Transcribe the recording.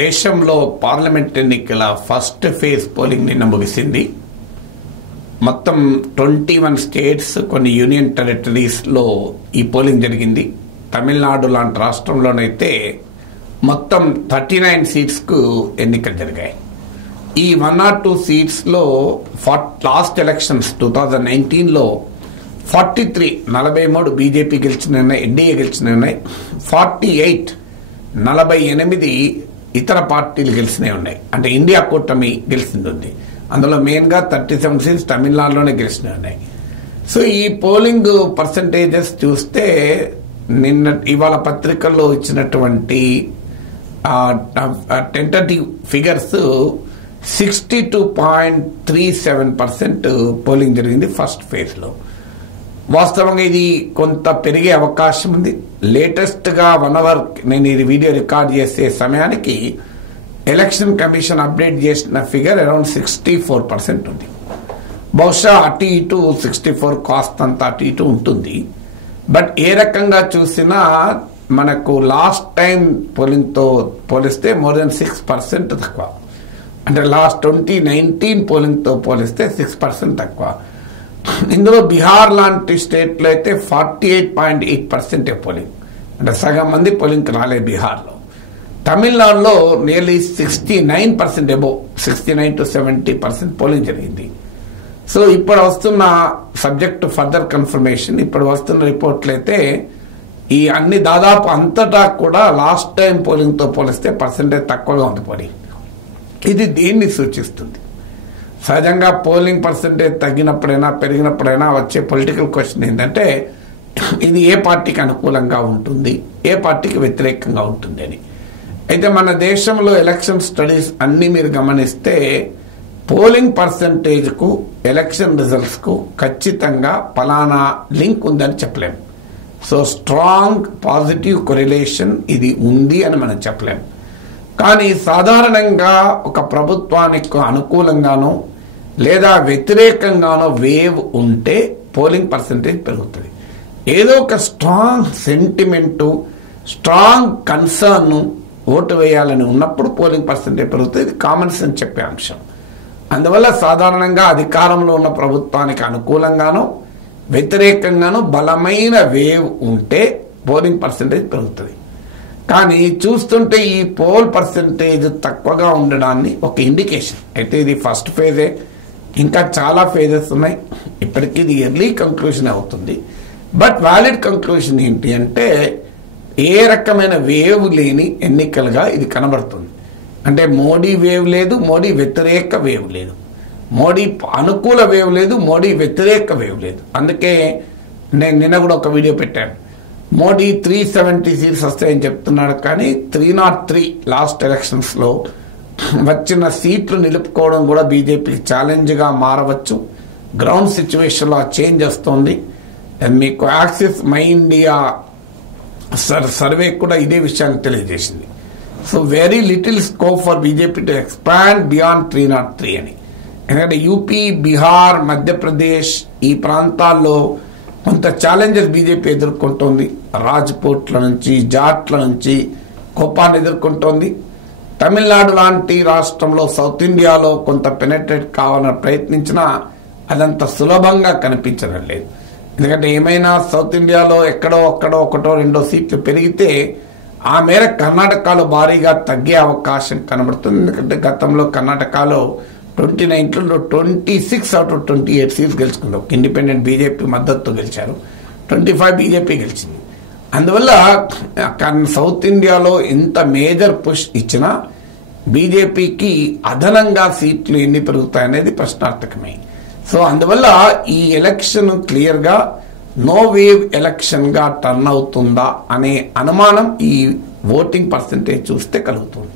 దేశంలో పార్లమెంట్ ఎన్నికల first phase polling నిన్న ముగిసింది. మొత్తం 21 స్టేట్స్, కొన్ని యూనియన్ టెరిటరీస్లో ఈ పోలింగ్ జరిగింది. తమిళనాడు లాంటి రాష్ట్రంలోనైతే మొత్తం 39 సీట్స్కు ఎన్నికలు జరిగాయి. ఈ 1 or 2 సీట్స్లో లాస్ట్ ఎలక్షన్స్ 2019లో 43 బీజేపీ గెలిచినాయి, ఎన్డీఏ గెలిచినాయి. 48 ఇతర పార్టీలు గెలిచినవి ఉన్నాయి. అంటే ఇండియా కూటమి గెలిచింది ఉంది. అందులో మెయిన్గా 37 సీట్స్ తమిళనాడులోనే గెలిచినవి ఉన్నాయి. సో ఈ పోలింగ్ పర్సంటేజెస్ చూస్తే ఇవాళ పత్రికల్లో ఇచ్చినటువంటి టెంటేటివ్ ఫిగర్స్ 62.37% పోలింగ్ జరిగింది ఫస్ట్ ఫేజ్లో. వాస్తవంగా ఇది కొంత పెరిగే అవకాశం ఉంది. లేటెస్ట్గా 1 అవర్ నేను ఈ వీడియో రికార్డ్ చేసే సమయానికి ఎలక్షన్ కమిషన్ అప్డేట్ చేసిన ఫిగర్ అరౌండ్ 64% ఉంది. బహుశా అటు ఇటు 64 కాస్తంత అటు ఇటు ఉంటుంది. బట్ ఏ రకంగా చూసినా మనకు లాస్ట్ టైం పోలింగ్తో పోలిస్తే మోర్ దెన్ 6% తక్కువ. అంటే లాస్ట్ 2019 పోలింగ్తో పోలిస్తే 6% తక్కువ. ఇందులో బీహార్ లాంటి స్టేట్లో అయితే 48.8% పోలింగ్, అంటే సగం మంది పోలింగ్కి రాలే బీహార్లో. తమిళనాడులో నియర్లీ 69% అబోవ్ 69 to 70% పోలింగ్ జరిగింది. సో ఇప్పుడు వస్తున్న సబ్జెక్ట్ ఫర్దర్ కన్ఫర్మేషన్, ఇప్పుడు వస్తున్న రిపోర్ట్లు అయితే ఈ అన్ని దాదాపు అంతటా కూడా లాస్ట్ టైం పోలింగ్తో పోలిస్తే పర్సెంటేజ్ తక్కువగా ఉంది పోలింగ్. ఇది దీన్ని సూచిస్తుంది. సహజంగా పోలింగ్ పర్సెంటేజ్ తగ్గినప్పుడైనా పెరిగినప్పుడైనా వచ్చే పొలిటికల్ క్వశ్చన్ ఏంటంటే ఇది ఏ పార్టీకి అనుకూలంగా ఉంటుంది, ఏ పార్టీకి వ్యతిరేకంగా ఉంటుంది అని. అయితే మన దేశంలో ఎలక్షన్ స్టడీస్ అన్ని మీరు గమనిస్తే పోలింగ్ పర్సెంటేజ్కు ఎలక్షన్ రిజల్ట్స్కు ఖచ్చితంగా ఫలానా లింక్ ఉందని చెప్పలేము. సో స్ట్రాంగ్ పాజిటివ్ కొరిలేషన్ ఇది ఉంది అని మనం చెప్పలేము. కానీ సాధారణంగా ఒక ప్రభుత్వానికి అనుకూలంగానో లేదా వ్యతిరేకంగానో వేవ్ ఉంటే పోలింగ్ పర్సెంటేజ్ పెరుగుతుంది. ఏదో ఒక strong sentiment, strong concern vote వేయాలని ఉన్నప్పుడు పోలింగ్ పర్సెంటేజ్ పెరుగుతుంది. ఇది కామన్ సెన్స్ చెప్పే అంశం. అందువల్ల సాధారణంగా అధికారంలో ఉన్న ప్రభుత్వానికి అనుకూలంగానో వ్యతిరేకంగానో బలమైన వేవ్ ఉంటే పోలింగ్ పర్సెంటేజ్ పెరుగుతుంది. కానీ చూస్తుంటే ఈ పోల్ పర్సెంటేజ్ తక్కువగా ఉండడాన్ని ఒక ఇండికేషన్. అయితే ఇది ఫస్ట్ ఫేజే, ఇంకా చాలా ఫేజెస్ ఉన్నాయి. ఇప్పటికీ ఇది ఎర్లీ కంక్లూషన్ అవుతుంది. బట్ వ్యాలిడ్ కంక్లూషన్ ఏంటి అంటే ఏ రకమైన వేవ్ లేని ఎన్నికలుగా ఇది కనబడుతుంది. అంటే మోడీ వేవ్ లేదు, మోడీ వ్యతిరేక వేవ్ లేదు, మోడీ అనుకూల వేవ్ లేదు, మోడీ వ్యతిరేక వేవ్ లేదు. అందుకే నేను నిన్న కూడా ఒక వీడియో పెట్టాను. మోడీ 370 సీట్స్ వస్తాయని చెప్తున్నాడు, కానీ 303 లాస్ట్ ఎలక్షన్స్లో వచ్చిన సీట్లు నిలుపుకోవడం కూడా బీజేపీకి ఛాలెంజ్గా మారవచ్చు. గ్రౌండ్ సిచ్యువేషన్లో చేంజ్ వస్తుంది. మీకు యాక్సిస్ మై ఇండియా సర్వే కూడా ఇదే విషయాన్ని తెలియజేసింది. So very little scope for BJP to expand beyond 303 అని. ఎందుకంటే యూపీ, బీహార్, మధ్యప్రదేశ్ ఈ ప్రాంతాల్లో కొంత ఛాలెంజెస్ బీజేపీ ఎదుర్కొంటోంది. రాజ్కోట్ల నుంచి, జాట్ల నుంచి కోపాన్ని ఎదుర్కొంటోంది. తమిళనాడు లాంటి రాష్ట్రంలో, సౌత్ ఇండియాలో కొంత పెనెట్రేట్ కావాలని ప్రయత్నించినా అదంత సులభంగా కనిపించడం లేదు. ఎందుకంటే ఏమైనా సౌత్ ఇండియాలో ఎక్కడో ఒకటో రెండో సీట్లు పెరిగితే ఆ మేర కర్ణాటకలో భారీగా తగ్గే అవకాశం కనబడుతుంది. ఎందుకంటే గతంలో కర్ణాటకలో 2019లో 26 out of 28 సీట్స్ గెలుచుకుంది. ఇండిపెండెంట్ బీజేపీ మద్దతు గెలిచారు, 25 బీజేపీ గెలిచింది. అందువల్ల సౌత్ ఇండియాలో ఇంత మేజర్ పుష్ ఇచ్చినా బీజేపీకి అదనంగా సీట్లు ఎన్ని పెరుగుతాయనేది ప్రశ్నార్థకమే. సో అందువల్ల ఈ ఎలక్షన్ క్లియర్గా నో వేవ్ ఎలక్షన్గా టర్న్ అవుతుందా అనే అనుమానం ఈ ఓటింగ్ పర్సెంటేజ్ చూస్తే కలుగుతుంది.